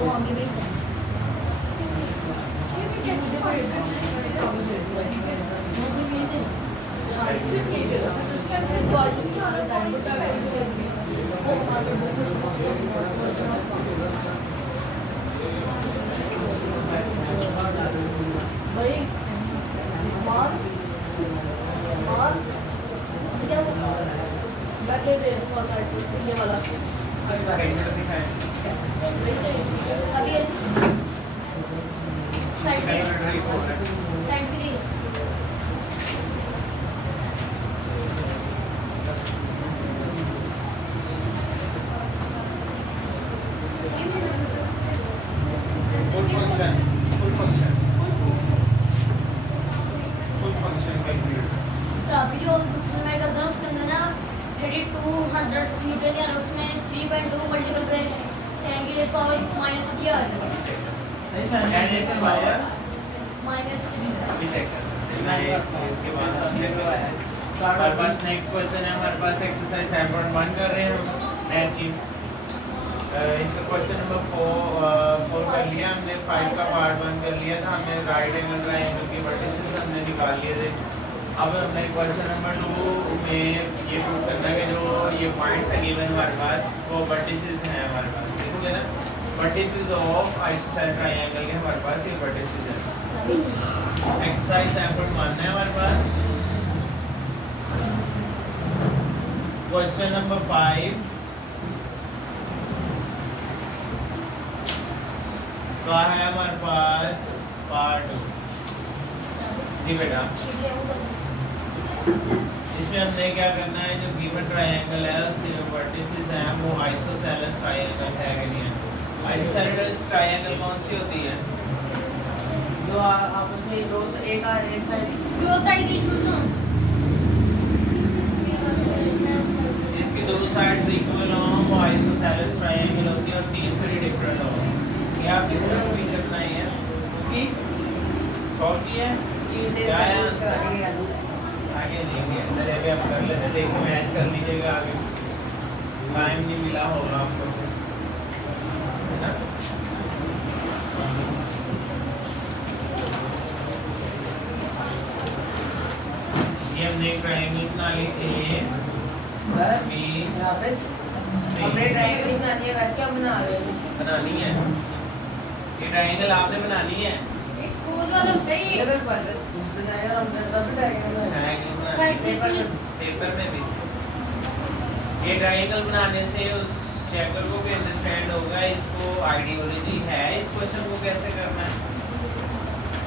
वो आगे भी ये वाला अभी साइड पे वीडियो दूसरे में करता हूँ उसके अंदर ना 3200 न्यूटन या उसमें 3.2 मल्टीपल पे एंगल पावर माइनस किया माइनस 3 इसके बाद हमारे पास नेक्स्ट क्वेश्चन है, हमारे पास एक्सरसाइज 7.1 कर रहे हैं हम मैथ की। इसका क्वेश्चन नंबर 4 कर लिया हमने, 5 का पार्ट 1 कर लिया था हमने, राइट एंगल ट्रायंगल के वर्टिसेस हमने निकाल लिए थे। अब हमने क्वेश्चन नंबर 2 में ये प्रूव करना है कि जो ये पॉइंट्स है गिवन हमारे पास वो वर्टिसेस हैं हमारे पास, देखोगे ना वर्टिसेस ऑफ आइसोसेलेस ट्रायंगल के हमारे पास ये वर्टिसेस हैं। एक्सरसाइज 7.1 है हमारे पास। क्वेश्चन नंबर 5 का है हमारे पास पार्ट जी बेटा। इसमें हमने क्या करना है, जो गिवन ट्रायंगल है उसके जो वर्टिसेस हैं वो आइसोसेलेस ट्रायंगल है कि नहीं है। आइसोसेलेस ट्रायंगल कौन सी होती है? जो आपस में दो एक साइड इसकी दो साइड्स इक्वल हो वो आइसोसेलेस ट्रायंगल होती है, और तीसरी डिफरेंट हो। क्या आप डिफरेंस पीछे बनाई है क्योंकि सॉल्व की है क्या है आंसर? आगे देंगे चलिए अभी आप कर लेते, देखो मैच कर लीजिएगा, आगे टाइम नहीं मिला होगा आपको, है ना। ये हमने ट्रायंगल बना ली थी सर बी हमने ट्रायंगल बनानी है, वैसे हम बना रहे हैं। बनानी है, ये ट्रायंगल आपने बनानी है। लेवल पर दूसरे ट्रायंगल हमने तब ट्रायंगल पेपर में भी ये ट्रायंगल बनाने से उस चैप्टर को भी अंडरस्टैंड होगा, इसको आइडियोलॉजी है इस क्वेश्चन को कैसे करना है,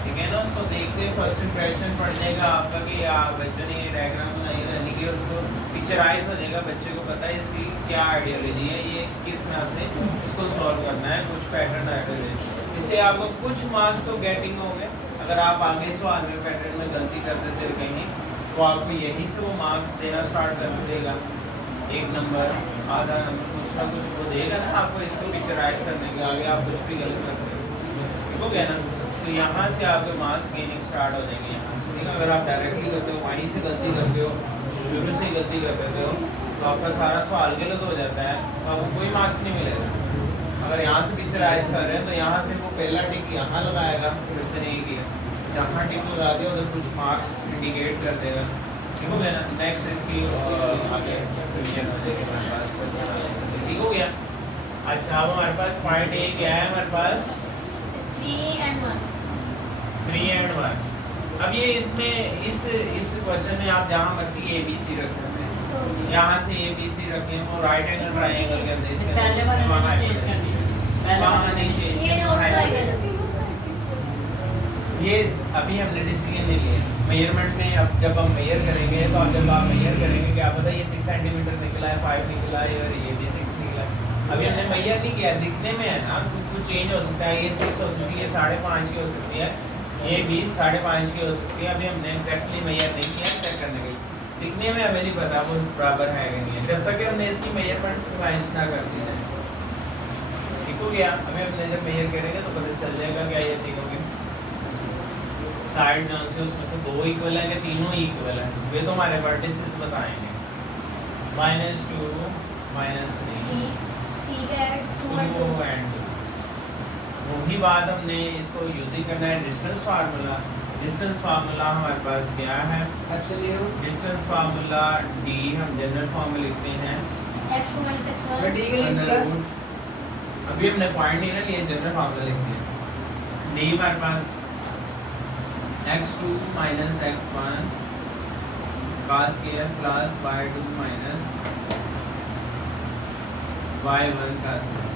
ठीक है ना। उसको देखते फर्स्ट इंप्रेशन पढ़ लेगा आपका कि बच्चों ने ये डायग्राम बनाई रहने की, उसको पिक्चराइज हो जाएगा, बच्चे को पता है इसकी क्या आइडियोलॉजी है, ये किस तरह से इसको सॉल्व करना है, कुछ पैटर्न आइडियोलॉजी। इससे आपको कुछ मार्क्स तो गेटिंग हो गए। अगर आप आगे सवाल में पैटर्न में गलती करते थे कहीं तो आपको यहीं से वो मार्क्स देना स्टार्ट कर देगा, 1 नंबर आधा नंबर कुछ ना कुछ वो देगा ना आपको, इसको पिक्चराइज करने के आगे आप कुछ भी गलत करते हो ठीक हो गया ना। तो यहाँ से आपके मार्क्स गेनिंग स्टार्ट हो जाएंगे यहाँ से, ठीक है। अगर आप डायरेक्टली करते हो, वहीं से गलती करते हो, शुरू से ही गलती कर देते हो तो आपका सारा सवाल गलत हो जाता है, तो आपको कोई मार्क्स नहीं मिलेगा। अगर यहाँ से पिक्चराइज कर रहे हैं तो यहाँ से वो पहला टिक यहाँ लगाएगा, फिर अच्छा नहीं किया, जहाँ टिक लगा दिया उधर कुछ मार्क्स इंडिकेट कर देगा, ठीक हो गया ना। नेक्स्ट इसकी आगे रिवीजन हो जाएगी हमारे पास, ठीक हो गया। अच्छा अब हमारे पास पॉइंट ए क्या है हमारे पास 3 and 1। 3 and 1। अब ये इसमें इस क्वेश्चन में आप जहाँ मर्जी ए बी सी रख सकते हैं, यहाँ से ए बी सी रखें वो राइट एंगल ट्रायंगल के अंदर इसके पहले वाले में चेंज करनी है, वहाँ नहीं चेंज ये नॉट ट्रायंगल ये अभी हमने डिसीजन नहीं लिया मेजरमेंट में। अब जब हम मेजर करेंगे तो अब जब आप मेजर करेंगे क्या पता ये 6 सेंटीमीटर निकला है, 5 निकला है और ये भी 6 निकला है। अभी हमने मेजर नहीं किया, दिखने में है ना कुछ चेंज हो सकता है, ये 6 हो सकती है, 5.5 की हो सकती है, ये भी 5.5 की हो सकती है। अभी हमने एग्जैक्टली मेजर नहीं किया चेक करने के लिए, दिखने में हमें नहीं पता वो बराबर है कि नहीं है, जब तक कि हमने इसकी मेजरमेंट मैच ना कर दी जाए, ठीक हो गया। हमें हमने जब मेजर करेंगे तो पता चल जाएगा क्या ये ठीक होगी। साइड नाम से उसमें से 2 इक्वल है कि तीनों इक्वल है, वे तो हमारे वर्टिसेस बताएंगे। -2 -3 सी है 2 and 2 2 and 2 वही बात हमने इसको यूज ही करना है डिस्टेंस फार्मूला। डिस्टेंस फार्मूला हमारे पास क्या है? एब्सोल्यूट डिस्टेंस फार्मूला डी हम जनरल फॉर्म में लिखते हैं x2 minus x1 मैं डी के लिए अंडर लिखा रूट। अभी हमने पॉइंट नहीं ना लिए, जनरल फार्मूला लिखते हैं। डी हमारे पास x2 minus x1 का square plus y2 minus y1 का स्क्वायर।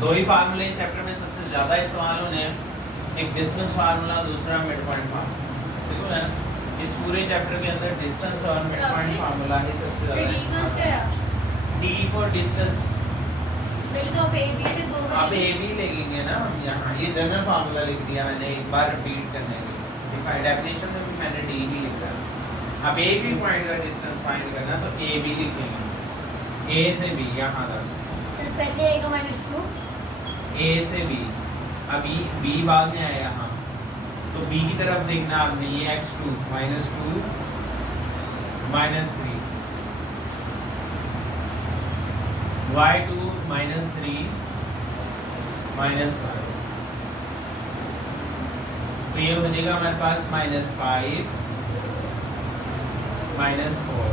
दो ही फार्मूले इस चैप्टर में सबसे ज़्यादा इस्तेमाल होने हैं, एक डिस्टेंस फार्मूला, दूसरा मिड पॉइंट फार्मूला। ठीक है ना? इस पूरे चैप्टर के अंदर डिस्टेंस और मिड पॉइंट फार्मूला ही सबसे ज़्यादा इस्तेमाल होता है। डी फॉर डिस्टेंस आप ए भी लिखेंगे ना यहाँ, ये जनरल फार्मूला लिख दिया मैंने एक बार रिपीट करने के लिए। डेफिनेशन में भी मैंने डी भी लिखा है। अब ए बी पॉइंट का डिस्टेंस फाइंड करना तो ए बी लिखेंगे, ए से बी यहाँ तक, फिर पहले आएगा -2 ए से बी। अभी बी बाद में आया यहाँ, तो बी की तरफ देखना आपने, ये x2 -2 -3 y2 -3 -5। तो ये हो जाएगा हमारे पास -5 -4।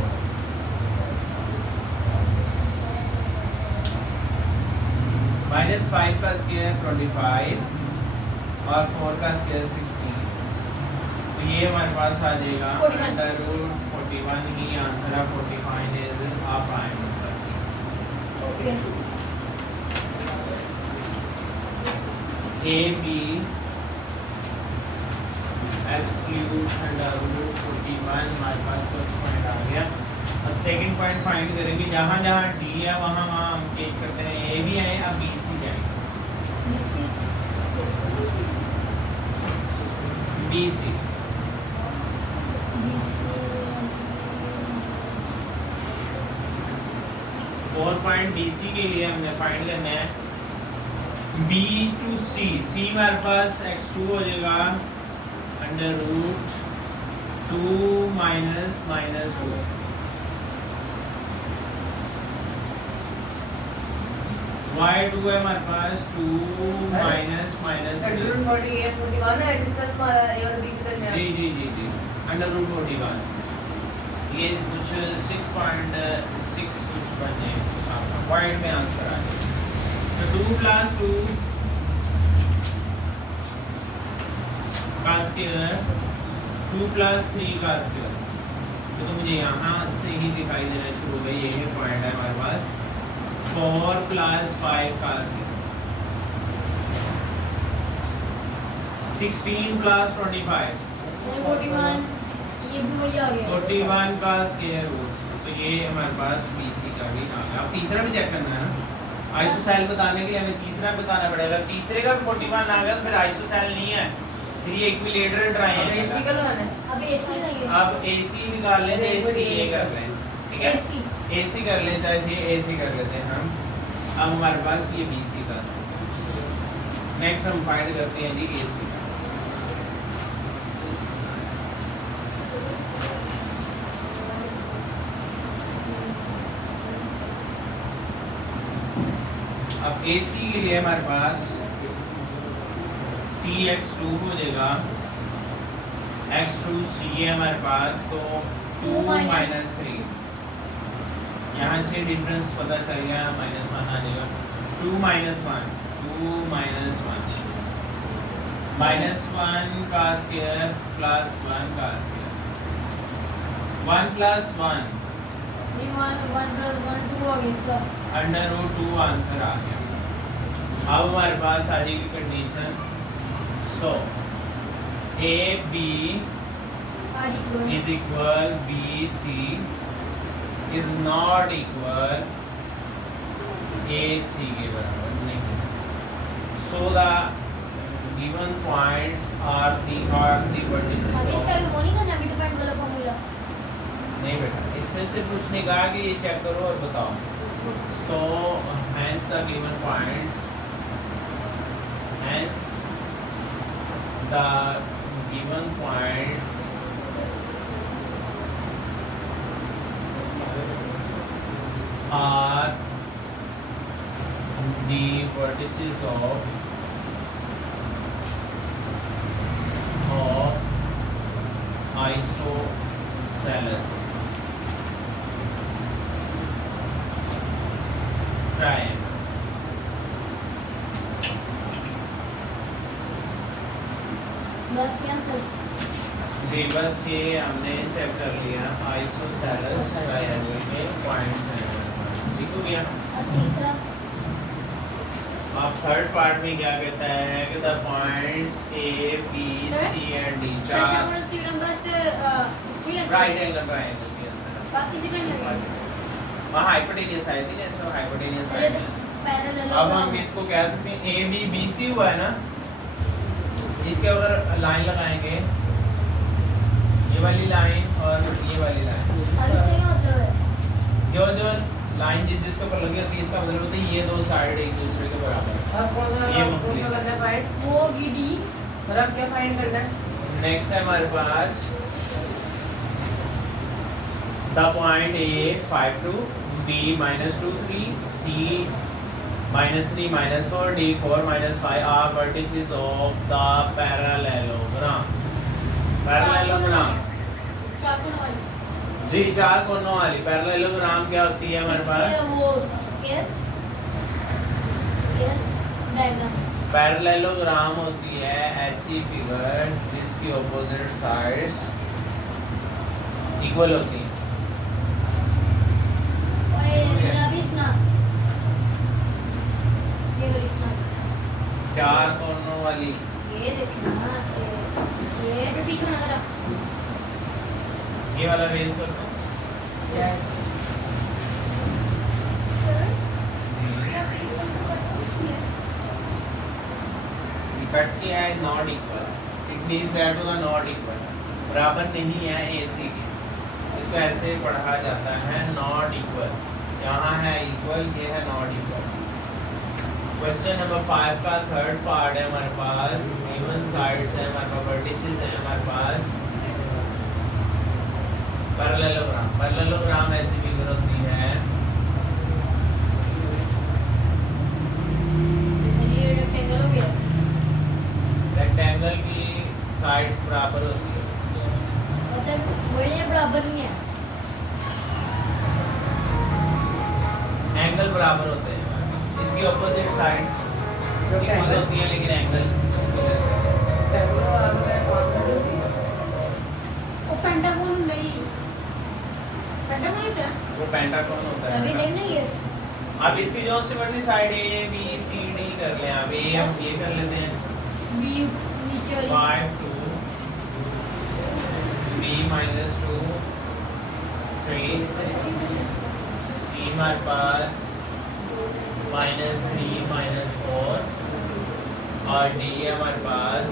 -5 का स्क्वायर 25 और 4 का स्क्वायर 16। तो ये हमारे पास आ जाएगा 41। अंडर रूट 41 ही आंसर है। 45 is a prime number. Okay A B exclude under root 41 हमारे पास फर्स्ट पॉइंट आ गया। अब सेकंड पॉइंट फाइंड करेंगे, जहाँ जहाँ डी है वहाँ वहाँ हम चेंज करते हैं, ए भी आए अब बी सी जाएंगे। B C 4 point B C के लिए हमने फाइंड करना है बी टू सी। सी हमारे पास x2 हो जाएगा अंडर रूट 2 माइनस -2। y2 है हमारे पास 2 माइनस एब्सोल्यूट 48 41 है डिस्टेंस हमारा ए और बी के दरमियान। जी अंडर रूट 41। ये कुछ 6.6 कुछ बने आपका पॉइंट में आंसर आ जाएगा। तो 2 + 2 का स्क्वायर 2 + 3 का स्क्वायर। तो मुझे यहाँ से ही दिखाई देना शुरू हो गई, यही पॉइंट है हमारे पास। 4 + 5 का स्क्वायर 16 + 25 41 ये भी वही आ गया 41 का स्क्वायर रूट। तो ये हमारे पास BC का भी आ गया। अब तीसरा भी चेक करना है ना, आइसोसेल बताने के लिए हमें तीसरा बताना पड़ेगा। तीसरे का 41 आ गया तो फिर आइसोसेल नहीं है, फिर ये इक्विलेटरल ट्रायंगल है। AC का लगाना है। अब AC नहीं है अब AC निकाल लें चाहे CA कर लें, ठीक है? AC AC कर लें चाहे AC कर लेते हैं हम। अब हमारे पास ये BC का, नेक्स्ट हम फाइंड करते हैं जी AC का। अब AC के लिए हमारे पास CX2 हो जाएगा, X2 CA हमारे पास, तो 2 - 3। यहाँ से डिफरेंस पता चल गया, -1 आ जाएगा। 2 - 1 2 - 1 -1 का स्क्वायर प्लस 1 का स्क्वायर 1 + 1 ये 1 + 1 2 आ गया इसका अंडर रूट 2 आंसर आ गया। अब हमारे पास आ जाएगी condition. So AB are equal is equal BC is not equal AC के बराबर नहीं। So the given points are the vertices अब इसका of, वो नहीं करना मिड पॉइंट वाला फार्मूला नहीं बेटा, इसमें सिर्फ उसने कहा कि ये चेक करो और बताओ। So hence the given points, hence the given points are the vertices of isosceles triangle। बस ये आंसर। जी बस ये हमने चेक कर लिया आइसोसेलेस ट्रायंगल के पॉइंट्स हैं। ठीक हो गया। अब तीसरा अब थर्ड पार्ट में क्या कहता है कि the points A B C and D चार पाइथागोरस थ्योरम बस राइट एंगल ट्रायंगल के अंदर बाकी जगह नहीं लगे। वहाँ हाइपोटेनियस आई थी ना, इसमें हाइपोटेनियस अरे आई तो है। पैरेलल अब हम इसको कह सकते हैं ए बी बी सी हुआ है ना, इसके अगर लाइन लगाएंगे ये वाली लाइन और ये वाली लाइन, अब इसका क्या मतलब है? जो जो लाइन जिसके ऊपर लगी होती है इसका मतलब होता है ये दो साइड एक दूसरे के बराबर है। अब कौन ये सा मुख्तलिफ करना है फाइंड? वो डी और अब क्या फाइंड करना है? नेक्स्ट है हमारे पास the point A 5 2 B -2 3 C -3 -4 D 4 -5 are vertices of the parallelogram. Parallelogram चाकू वाली जी चार कोनों वाली पैरेललोग्राम क्या होती है हमारे पास? वो स्केयर डायग्राम। पैरेललोग्राम होती है ऐसी फिगर जिसकी ऑपोजिट साइड्स इक्वल होती हैं। ओए गुलाबी स्नैप ये वाली स्नैप चार कोनों वाली ये देखना ये जो पीछे नजर आ ये वाला रेज कर दो। यस कट किया है not equal, it means that होगा नॉट इक्वल, बराबर नहीं है AC के, इसको ऐसे पढ़ा जाता है नॉट इक्वल। यहाँ है इक्वल, ये है नॉट इक्वल। क्वेश्चन नंबर 5 का थर्ड पार्ट है हमारे पास, इवन साइड्स है हमारे पास, वर्टिसेस है हमारे पास, पैरेललोग्राम। पैरेललोग्राम ऐसी फिगर होती है ये रेक्टेंगल हो गया। रेक्टेंगल की साइड्स बराबर होती है। मतलब वो ये बराबर नहीं है। एंगल बराबर होते हैं, इसकी ऑपोजिट साइड्स इक्वल होती है लेकिन एंगल टेबल और में कौन सा होती है? वो पेंटागन नहीं पेंटागन होता है। वो पेंटागन होता अभी है। देखना ये अब इसकी जो से बड़ी side A B C D कर लें। अब ए हम ये कर लेते हैं बी नीचे वाली 5 2 b -2 3 c हमारे पास -3 -4 और d हमारे पास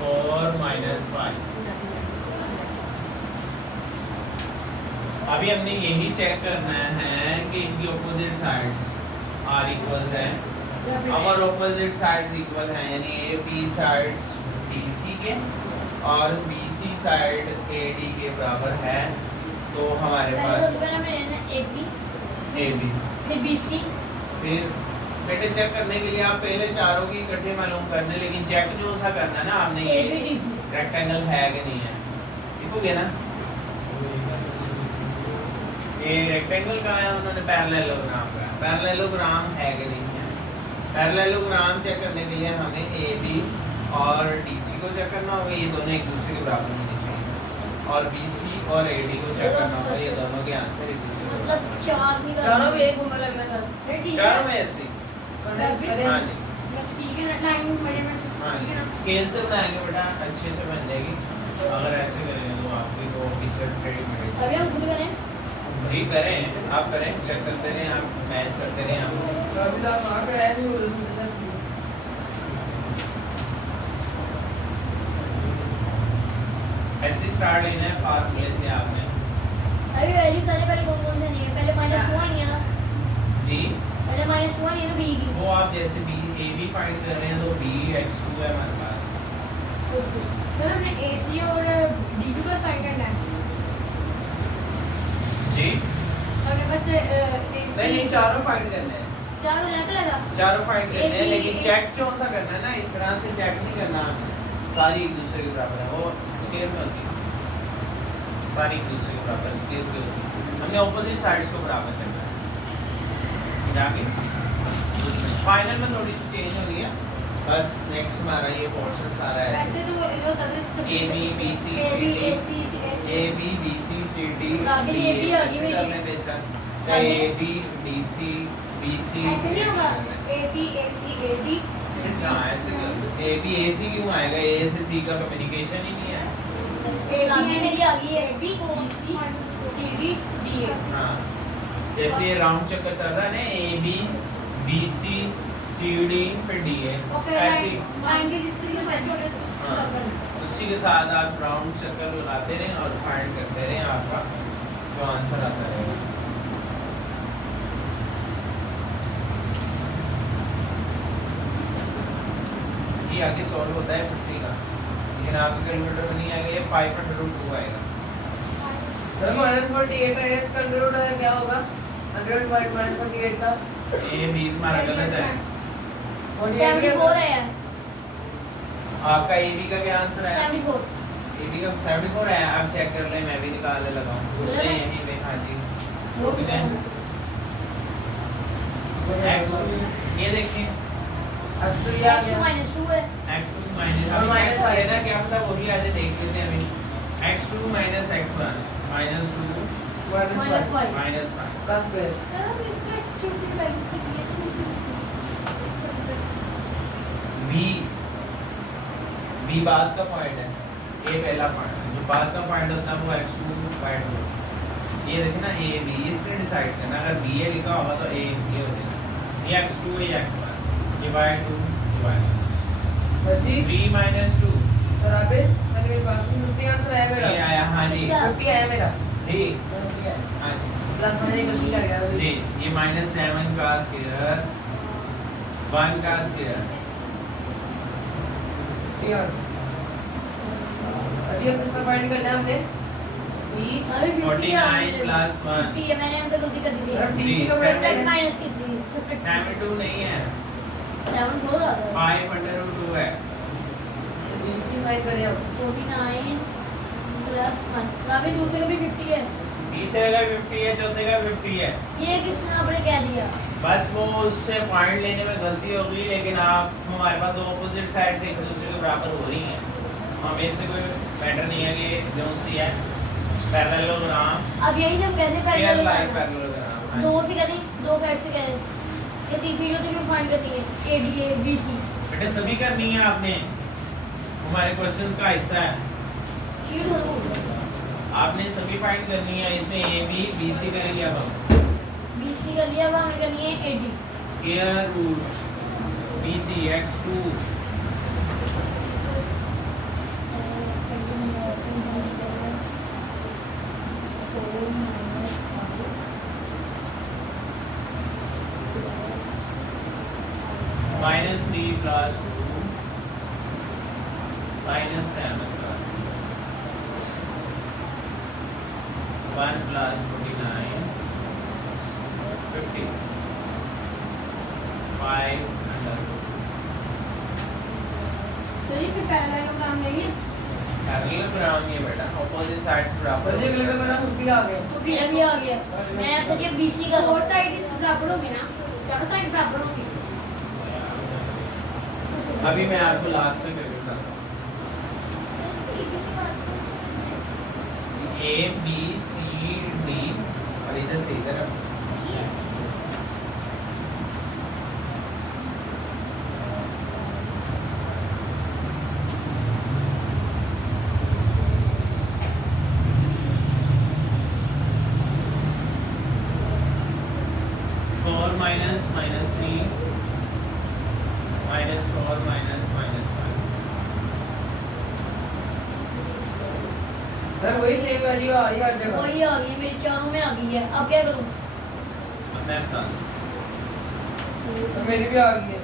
4 -5। अभी हमने यही चेक करना है कि इनकी ऑपोजिट साइड्स आर इक्वल्स है। अगर ऑपोजिट साइड्स इक्वल हैं यानी ए बी साइड्स DC के और BC साइड AD के बराबर है तो हमारे पास पहले में लेना AB AB। फिर BC फिर बेटे चेक करने के लिए आप पहले चारों की इकट्ठे मालूम करने, लेकिन चेक जो सा करना है ना आपने ये AB DC रेक्टेंगल है कि नहीं है। लिखोगे ना ये रेक्टेंगल का है, उन्होंने पैरेललोग्राम का, पैरेललोग्राम है कि नहीं है। पैरेललोग्राम चेक करने के लिए हमें AB और DC को चेक करना होगा, ये दोनों एक दूसरे के बराबर होने चाहिए, और BC और AD को चेक करना होगा, ये दोनों के आंसर एक दूसरे के मतलब बराबर। चार नहीं चारों भी एक उम्र लगना था। चारों में ऐसे ही। हाँ जी ठीक है ना लाइन मेजरमेंट हाँ जी स्केल से बनाएंगे बेटा, अच्छे से बन जाएगी। अगर ऐसे करेंगे तो आपकी वो पिक्चर ट्रेड मिलेगी। अभी हम खुद करें जी करें, आप करें, चेक करते रहें, आप मैच करते रहें आप। तो अभी तो आप वहाँ पे आए नहीं हो रहे ऐसे स्टार्ट लेना है फार्मूले से आपने। अभी वैल्यू पहले कौन कौन से नहीं है, पहले -1 नहीं है ना, जी पहले -1 है ना b की। वो आप जैसे बी ए बी फाइंड कर रहे हैं तो बी x2 है हमारे पास। सर हमने AC और DQ का फाइंड करना है। जी और बस AC नहीं चारों फाइंड करने हैं, चारों रहता चारों फाइंड करने हैं, AB लेकिन चेक जो सा करना है ना, इस तरह से चेक नहीं करना, सारी एक दूसरे के बराबर है, वो स्केल में होती है। सारी एक दूसरे के बराबर स्क्वायर की होती है। हमने ऑपोजिट साइड्स को बराबर करना है। जाके फाइनल में थोड़ी सी चेंज हो रही है बस। नेक्स्ट हमारा ये पोर्शन सारा है वैसे तो ये होता था A B B C A C B D A C A B B C C D अभी ये भी आ गई मेरी। A B D C B C ऐसे नहीं होगा A B A C A D किस तरह ऐसे ए बी ए सी क्यों आएगा? ए से सी का कम्युनिकेशन ही नहीं है। एक आगे मेरी आ गई है A B B C C D D A हाँ जैसे ये राउंड चक्कर चल रहा है ना A B B C C D फिर डी ए ओके ऐसे लाइन के जिसके लिए मैच होने से हाँ, उसी के साथ आप राउंड चक्कर लगाते रहें और फाइंड करते रहें आपका जो आंसर आता रहेगा। ये आगे सॉल्व होता है 50 का लेकिन आपके कैलकुलेटर में नहीं आएगा। ये 5/2 आएगा। सर -48 है इसका अंडर रूट है क्या होगा 100/-48 का ए बी तुम्हारा गलत है। 74 है यार आपका ए बी का क्या आंसर है? 74 ए बी का 74 है। आप चेक कर लें, मैं भी निकालने लगा हूँ। बोला ना? यहीं पे हाँ जी। वो भी है। X ये देखिए x तो ये आ x गया -2 है x2 माइनस और minus है ना, क्या पता वो भी आज देख लेते हैं अभी। x2 minus x1 minus 2 -5 minus 5 का स्क्वायर सर हम इसका एक्सट्रीम की वैल्यू कितनी है b b बाद का पॉइंट है, a पहला पॉइंट है। जो बाद का पॉइंट होता है वो x2/2। ये देखिए ना a b इसने डिसाइड करना। अगर b a लिखा होगा तो a ये हो जाएगा। ये x2 ये x1 डिवाइड 2 डिवाइड सर जी 3 minus 2 सर आप मेरे पास 50 आंसर है मेरा ये आया। हाँ जी इसका 50 है मेरा जी 50 है हाँ जी प्लस मैंने गलती कर गया जी। ये -7 का स्क्वायर 1 का स्क्वायर अभी अब इसका फाइंड करना है हमने b अभी 50 आ 49 plus 1 50 है। मैंने अंदर गलती कर दी थी सर जी, dc का सर। सब्ट्रैक्ट फाइंड माइनस की थी सब्ट्रैक्ट 72 नहीं है 7 थोड़ा ज्यादा 5/2 है। dc फाइंड करें अब 49 प्लस 1 अभी दूसरे का भी 50 है। तीसरे का 50 है, चौथे का 50 है। ये किसने आपने कह दिया? बस वो उससे पॉइंट लेने में गलती हो गई, लेकिन आप हमारे पास दो ऑपोजिट साइड से एक दूसरे के बराबर हो रही हैं। हमें इससे कोई मैटर नहीं है कि जो सी है पैरेललोग्राम अब यही जब कहते स्क्वायर लाइन हैं पैरेललोग्राम। दो से कहते दो साइड से कहते ये तीसरी जो तुम्हें फाइंड करनी है ए डी ए बी सी बेटे सभी करनी है आपने, हमारे क्वेश्चंस का हिस्सा है। शीट हो गई आपने सभी फाइंड करनी है। इसमें ए बी बी सी कर लिया हम, बी सी कर लिया। अब हमें करनी है A D square root B C x2 -3 plus 2 -7 plus 1 plus 49 50 5 under सही फिर पैरेललोग्राम लेंगे पैरेललोग्राम ये बेटा ऑपोजिट साइड्स बराबर सर जी अगले का मेरा 50 आ गया तो फिर भी आ गया। मैं अब ये बी सी का फोर साइड इस बराबर होगी ना चारों साइड बराबर होगी अभी मैं आपको लास्ट में करके बताता हूँ। ए बी सी डी और इधर से इधर फोर माइनस -3 -4 -5 सर वही सेम वैल्यू आ रही है हर जगह वही आ गई मेरी चारों में आ गई है। अब क्या करूँ? अब मैं बता दूँ। तो मेरी भी आ गई है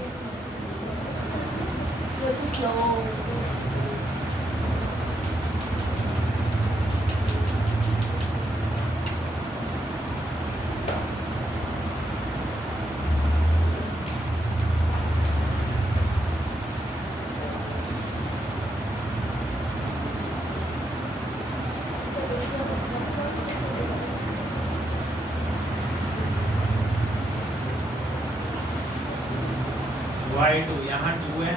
y2 यहाँ 2 है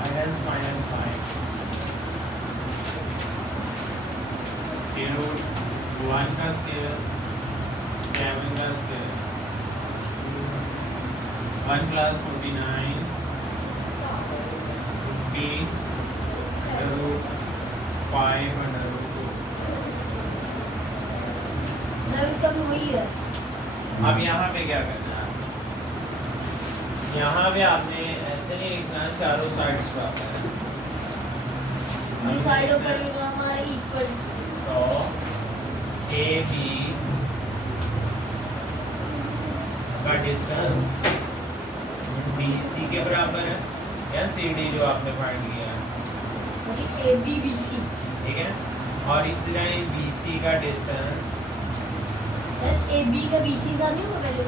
माइनस माइनस 5 स्क्वायर रूट 1 का स्क्वायर 7 का square 1 plus 49 15 root 5 under root 2। मतलब इसका भी वही है। अब यहाँ पे क्या करना है? यहाँ पे आपने ऐसे नहीं लिखना, चारों साइड्स पर आता है। ये साइड ऊपर में तो हमारा इक्वल। सो ए बी का डिस्टेंस बी सी के बराबर है या सी डी जो आपने फाइंड किया है, ए बी बी सी। ठीक है। और इसी तरह बी सी का डिस्टेंस सर ए बी का बी सी साथ नहीं होगा पहले?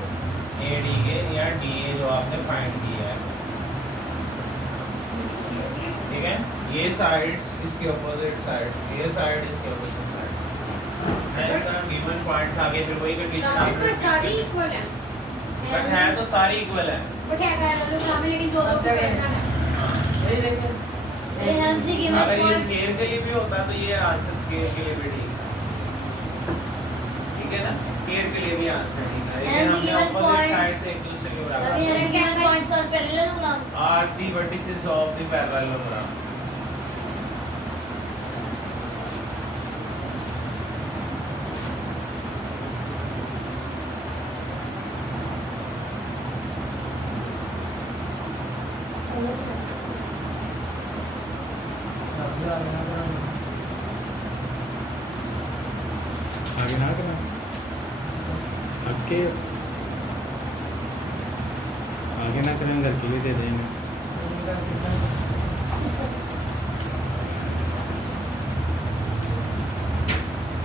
ए डी के या डी ए जो आपने फाइंड किया है, ठीक है। ये साइड्स इसके अपोजिट साइड्स, ये साइड इसके अपोजिट साइड है। इस तरह गिवन पॉइंट्स आगे फिर वही कंडीशन पर सारी इक्वल है। बट है तो सारी इक्वल है। बट क्या कह रहे हो सामने, लेकिन दो दो को करना है। नहीं देखे ये हेल्थ की गिवन अगर ये पॉइंट्स स्केल के लिए भी होता तो ये आंसर स्केल के लिए भी ठीक है ना, स्केल के लिए भी आंसर ठीक है, लेकिन And हमने given अपोजिट points- साइड से एक दूसरे के बराबर अभी health given points are parallel are the vertices of the parallelogram। आगे ना करना आपके आगे ना करें, घर के लिए दे देंगे।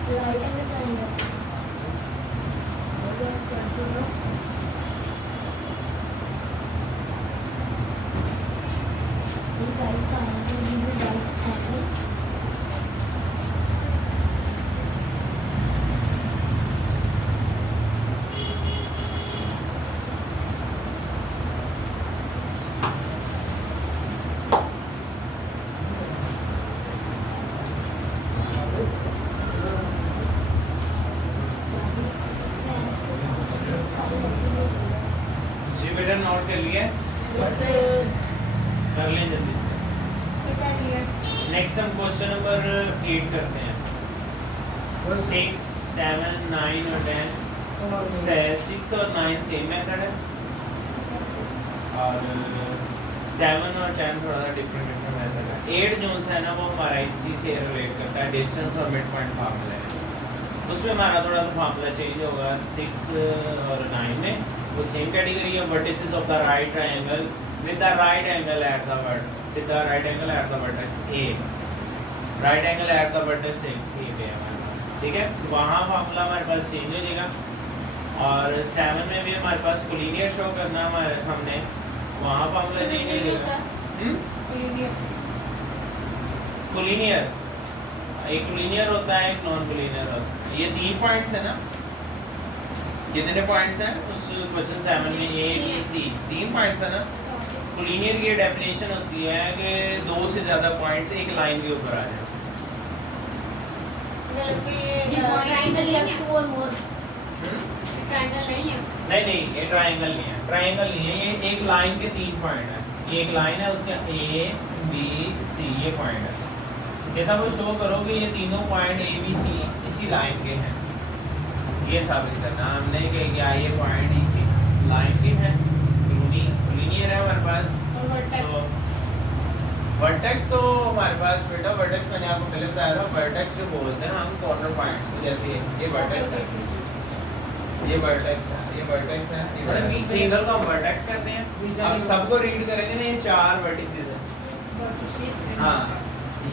Right angle triangle. Okay circular. ये राइट ट्रायंगल, ये राइट एंगल। जी बेटा नोट कर लिए, कर लें जल्दी से। नेक्स्ट हम क्वेश्चन नंबर 8 करते हैं। 6 7 9 और 10 6 और 9 सेम मेथड है और 7 और 10 थोड़ा सा डिफरेंट मेथड है। 8 जो है ना वो हमारा इसी से रिलेट करता है, डिस्टेंस और मिड पॉइंट फार्मूला है। उसमें हमारा थोड़ा सा फार्मूला चेंज होगा। 6 और 9 में वो same category of vertices of the right triangle with the right angle at the vertex A, right angle at the vertex ए पे है हमारे पास, ठीक है। तो वहाँ फार्मूला हमारे पास चेंज हो जाएगा। और 7 में भी हमारे पास कोलिनियर शो करना हमारे हमने, वहाँ फार्मूला चेंज हो जाएगा। कोलिनियर, एक कोलिनियर होता है, एक नॉन कोलिनियर होता है। ये 3 पॉइंट्स है ना, कितने पॉइंट्स हैं उस क्वेश्चन 7 में? ए बी सी 3 पॉइंट्स है ना। कोलिनियर की डेफिनेशन होती है कि 2 से ज़्यादा पॉइंट्स एक लाइन के ऊपर आ जाए। नहीं नहीं, ये ट्रायंगल नहीं है, ट्रायंगल नहीं है, ये एक लाइन के 3 पॉइंट है। ये एक लाइन है, उसके ए बी सी ये पॉइंट है। कहता वो शो करो कि ये तीनों पॉइंट ए बी सी इसी लाइन के हैं, ये साबित करना हमने कि क्या ये पॉइंट इसी लाइन के हैं, लीनियर है हमारे पास। तो वर्टेक्स तो हमारे पास बेटा, वर्टेक्स मैंने आपको पहले बताया था, वर्टेक्स जो बोलते हैं हम कॉर्नर पॉइंट्स को, जैसे ये वर्टेक्स है, ये वर्टेक्स है, ये वर्टेक्स है, ये वर्टेक्स, सिंगल को हम वर्टेक्स कहते हैं। अब सबको रीड करेंगे ना, ये 4 वर्टिसेस हैं। हाँ,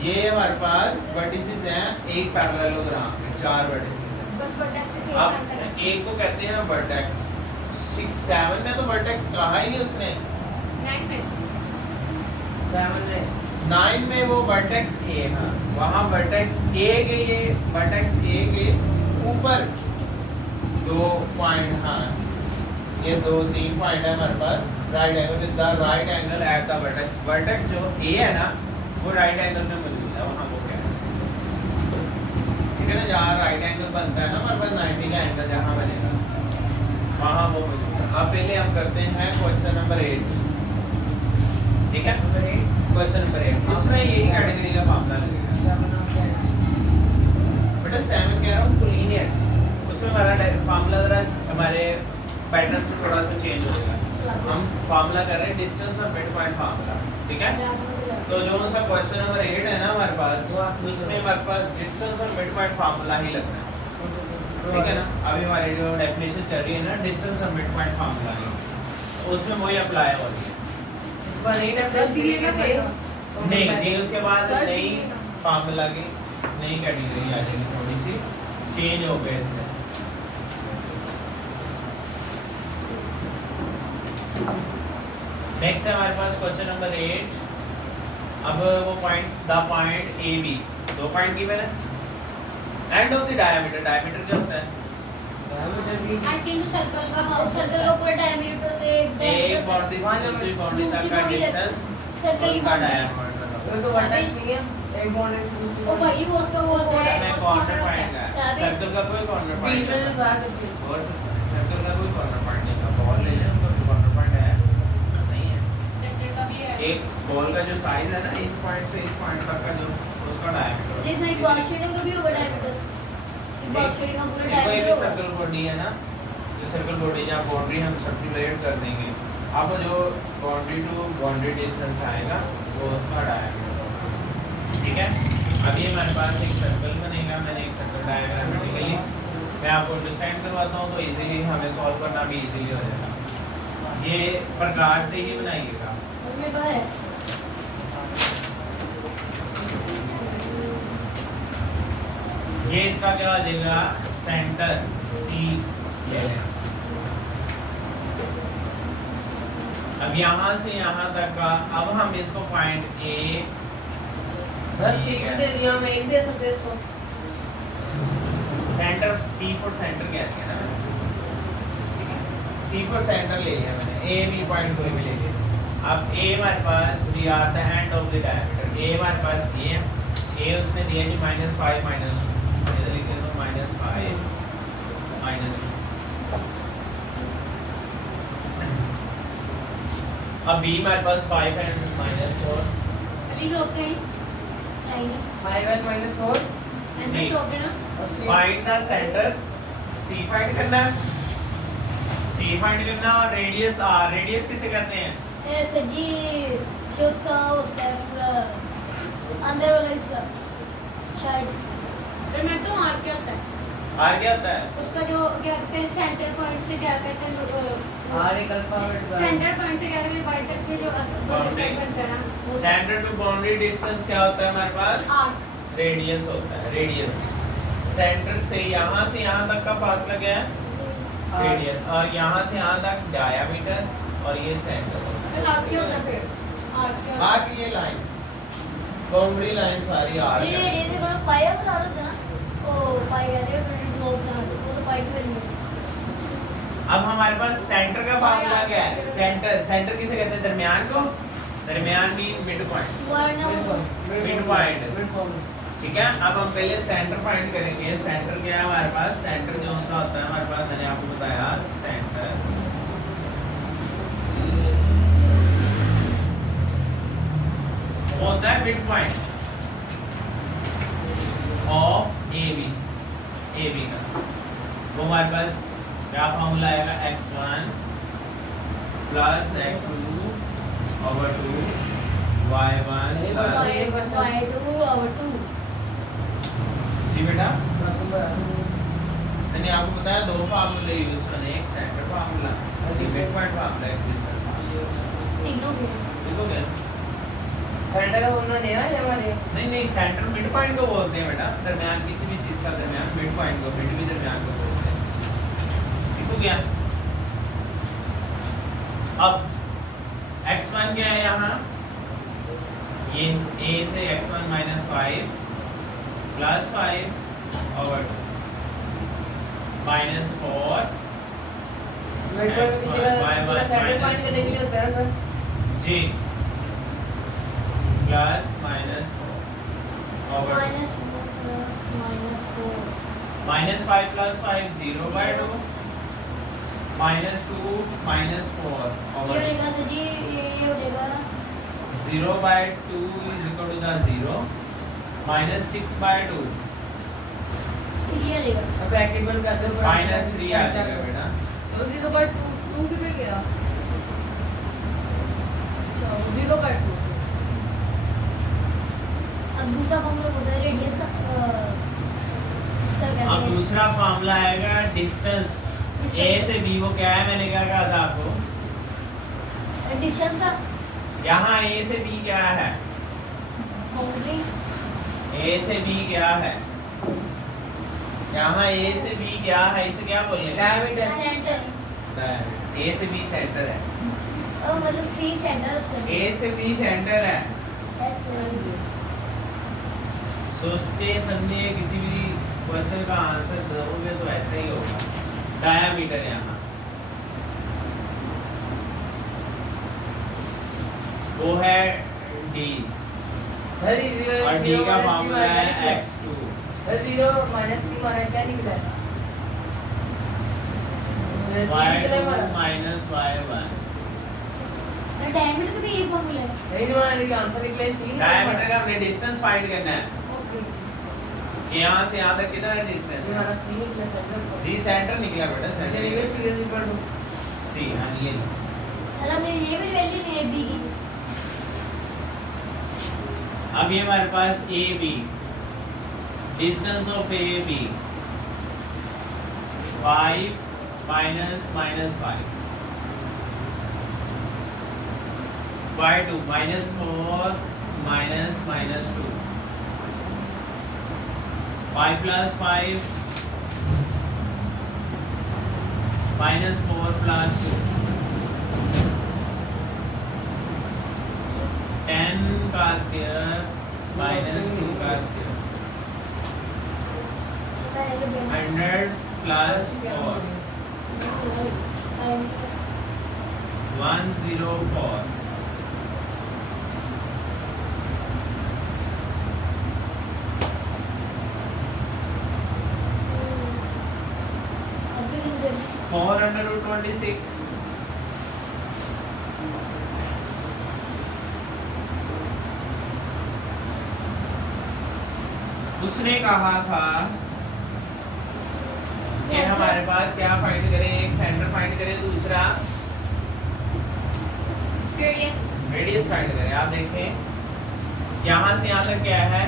ये हमारे पास वर्टिसेस हैं एक पैरेललोग्राम में, 4 वर्टिसेस हैं। अब एक को कहते हैं वर्टेक्स। 6 7 में तो वर्टेक्स कहा ही नहीं उसने। 9 में वो वर्टेक्स ए है, वहाँ वर्टेक्स ए के, ये वर्टेक्स ए के ऊपर 2 पॉइंट, हाँ ये 2 3 पॉइंट है हमारे पास right angle with the right angle at the vertex. Vertex जो ए है ना वो राइट एंगल में मौजूद है, वहाँ वो क्या है, ठीक है ना, जहाँ राइट एंगल बनता है ना हमारे पास 90 का एंगल जहाँ बनेगा वहाँ वो मौजूद है। अब पहले हम करते हैं क्वेश्चन नंबर 8, ठीक है, क्वेश्चन नंबर 8। इसमें यही कैटेगरी का मामला लगेगा बेटा, 7 कह रहा हूँ कोलिनियर, उसमें हमारा फार्मूला जरा हमारे पैटर्न से थोड़ा सा चेंज हो जाएगा। हम फार्मूला कर रहे हैं डिस्टेंस और मिड पॉइंट फार्मूला, ठीक है। तो जो सा क्वेश्चन नंबर 8 है ना हमारे पास, उसमें हमारे पास डिस्टेंस और मिड पॉइंट फार्मूला ही लगना है, ठीक है ना। अभी हमारी जो डेफिनेशन चल रही है ना डिस्टेंस और मिड पॉइंट फार्मूला की, तो उसमें वही अप्लाई हो रही है। नहीं नहीं, उसके बाद नई फार्मूला की नई कैटेगरी आ जाएगी, थोड़ी सी चेंज हो गए इसमें। नेक्स्ट है हमारे पास क्वेश्चन नंबर 8। अब वो point, the point A B, दो पॉइंट की मैंने end of the diameter, diameter क्या होता है, सर्कल का पूरा डायमीटर एक बाउंड्री से दूसरी बाउंड्री तक का डिस्टेंस, सर्कल उसका डायमीटर। वो तो वर्टेक्स नहीं है, एक बॉन्ड है दूसरी वो भाई वो उसका वो होता है, मैं कॉर्नर पॉइंट का, सर्कल का कोई कॉर्नर बीच पॉइंट में जो सारा सब कुछ और सर्कल का कोई कॉर्नर पॉइंट नहीं है। बॉल ले लें, उसका कॉर्नर पॉइंट है नहीं है। एक बॉल का जो साइज है ना इस पॉइंट से इस पॉइंट तक का जो उसका डायमीटर, लेकिन एक बॉल शेडिंग का भी होगा डायमीटर, बॉल शेडिंग का पूरा कोई भी डायमीटर होगा। सर्कल बॉडी है ना, जो सर्कल बॉडी जहाँ बाउंड्री हम सर्कुलेट कर देंगे, अब जो बाउंड्री टू बाउंड्री डिस्टेंस आएगा वो उसका डायमीटर होगा, ठीक है। अभी हमारे पास एक सर्कल बनेगा, मैंने एक सर्कल डायग्रामेटिकली मैं आपको अंडरस्टैंड करवाता हूँ तो इजीली हमें सॉल्व करना भी इजीली हो जाएगा। ये प्रकार से ही बनाइएगा। उसमें क्या है, ये इसका क्या हो जाएगा, सेंटर सी ले लें। अब यहाँ से यहाँ तक का, अब हम इसको पॉइंट ए, बस सी भी दे दिया, मैं एक दे सकते इसको सेंटर सी फॉर सेंटर कहते हैं ना, सी फॉर सेंटर ले लिया मैंने, ए बी पॉइंट कोई भी ले लिया। अब ए हमारे पास we are the end of the diameter, ए हमारे पास ये है, ए उसने दिया जी -5 -2, इधर लिख दो -5 -2। अब बी हमारे पास 5 है -4, अली जो होते हैं लाइन 5 and -4 एंड शो होते हैं ना, find the centre, C find करना है, सी फाइंड करना और रेडियस आर, रेडियस किसे कहते हैं, ऐसे जी जो उसका होता है पूरा अंदर वाला हिस्सा शायद, फिर मैं तो आर क्या होता है आर क्या होता है, उसका जो क्या कहते हैं सेंटर पॉइंट से क्या कहते हैं, आर एक अल्फाबेट सेंटर पॉइंट से क्या कहते हैं वाई तक के जो Boundary. बनता है ना, सेंटर टू बाउंड्री डिस्टेंस क्या होता है हमारे पास, आर रेडियस होता है। रेडियस सेंटर से यहाँ तक का फासला क्या है, रेडियस, और यहाँ से यहाँ तक डायमीटर, और ये सेंटर होता फिर आर क्या होता है, फिर आर क्या है। होता आर की ये लाइन, बाउंड्री लाइन सारी आर है, है। ये देखो पाई बता रहे थे ना, वो पाई कहते हैं फिर ब्लॉक से वो तो पाई की वैल्यू है। अब हमारे पास सेंटर का फार्मूला क्या है, सेंटर किसे कहते हैं, दरमियान को, दरमियान भी मिड पॉइंट, मिड पॉइंट, ठीक है। अब हम पहले सेंटर फाइंड करेंगे। सेंटर क्या है हमारे पास, सेंटर जो सा होता है हमारे पास, मैंने आपको बताया सेंटर होता है mid point of A B का, वो हमारे पास क्या फॉर्मूला आएगा, x1 plus x2 over 2 y1 plus, y2/2 जी बेटा मैंने आपको बताया दो फार्मूले यूज करने, एक सेंटर फार्मूला, एक मिड पॉइंट फार्मूला, एक डिस्टेंस फार्मूला। तीनों भी ठीक हो गया। सेंटर का बोलना नहीं है हमारे, नहीं सेंटर मिड पॉइंट को बोलते हैं बेटा, दरमियान किसी भी चीज का दरमियान, मिड पॉइंट को, मिड भी दरमियान को बोलते हैं। ठीक हो गया। अब x1 क्या है यहाँ, ये a से x1 -5 प्लस 5 over 2 -4 वेक्टर इसका सेंटर फाइंड करने के लिए होता है सर जी प्लस माइनस ओवर -4 -5 + 5 0/2 -2 -4 ये ओवर रहेगा तो जी ये रहेगा 0/2 = 0 -6/2 3 रहेगा। अब ब्रैकेट बंद कर दो -3 आ जाएगा बेटा। तो 0/2 किधर गया? अच्छा 0/2 अब दूसरा फॉर्मूला होता है रेडियस का उसका क्या अब दूसरा फार्मूला आएगा डिस्टेंस ए से बी। वो क्या है, मैंने क्या कहा था आपको? डिस्टेंस का यहाँ ए से बी क्या है? बाउंड्री ए से बी क्या है? यहाँ ए से बी क्या है? इसे क्या बोलेंगे? डायमीटर सेंटर ए से बी सेंटर है। मतलब सी सेंटर उसका ए से बी सेंटर है। ऐसे सोचते समझे किसी भी क्वेश्चन का आंसर दोगे तो ऐसा ही होगा। डायमीटर यहाँ वो है डी सर ये 0 और डी का फॉर्मूला है x2। सर 0 -3 माना क्या निकला? सर सी निकला y2 हमारा - y1। डायमीटर का भी ये फॉर्मूला है। नहीं हमारा लेकिन आंसर निकला सी डायमीटर का हमने डिस्टेंस फाइंड करना है। ओके यहाँ से यहाँ तक कितना डिस्टेंस ये हमारा है? सी निकला सेंटर जी सेंटर निकला बेटा, चलिए सेंटर ये सीरीज कर दो सी। हाँ ये लो। सर हमने ये भी वैल्यू नहीं है बी की। अब ये हमारे पास A B, distance of A B 5 -5 y2 -4 -2 5 + 5 -4 + 2 10 का स्क्वायर -2 का स्क्वायर 100 + 4 104 4√26 उसने कहा था कि हमारे पास क्या फाइंड करें, एक सेंटर फाइंड करें, दूसरा रेडियस फाइंड करें। आप देखें यहाँ से यहाँ तक क्या है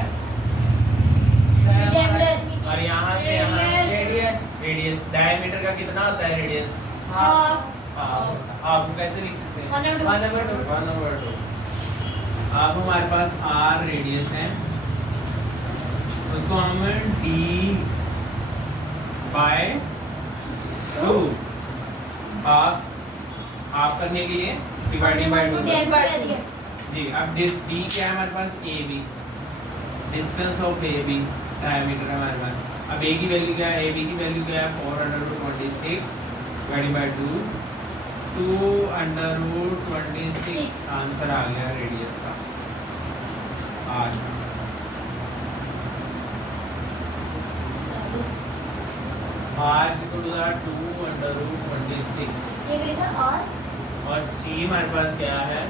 और यहाँ से यहाँ रेडियस रेडियस। डायमीटर का कितना होता है रेडियस? आप कैसे लिख सकते हैं? 1/2। अब हमारे पास r रेडियस है, उसको हम d/2 हाफ करने के लिए डिवाइडेड बाय 2 जी। अब d क्या है हमारे पास? ab, distance of ab, diameter हमारे पास। अब a की वैल्यू क्या है? ab की वैल्यू क्या है? 4/26 डिवाइडेड बाय 2 2/26 आंसर आ गया रेडियस का। r इक्वल टू 2/26 ये करेगा और और c हमारे पास क्या है?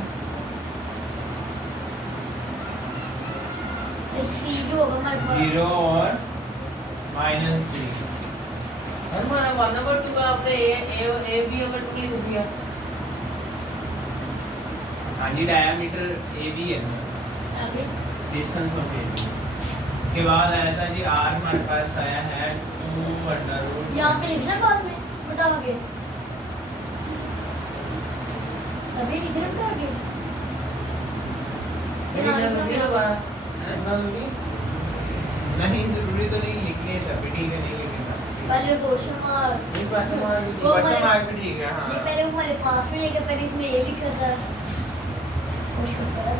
सी जो होगा हमारे पास 0 और -3। सर हमारा 1/2 का आपने ए बी over 2 लिख दिया। हाँ जी, डायमीटर ए बी है ना, अभी डिस्टेंस ऑफ ए बी। इसके बाद आया था जी r हमारे पास आया है 2/√। यहाँ पे लिखना पास में बटा के सभी लिख रहे बटा के ये लिखना जरूरी है हमारा हैं? जरूरी नहीं जरूरी तो नहीं, लिख लिया था ठीक है, नहीं लिखना। पहले क्वेश्चन मार्क नहीं पास हमारा वो क्वेश्चन हमारे- मार्क भी ठीक है। ये हाँ पहले हमारे पास में लेके पहले इसमें ये लिखा था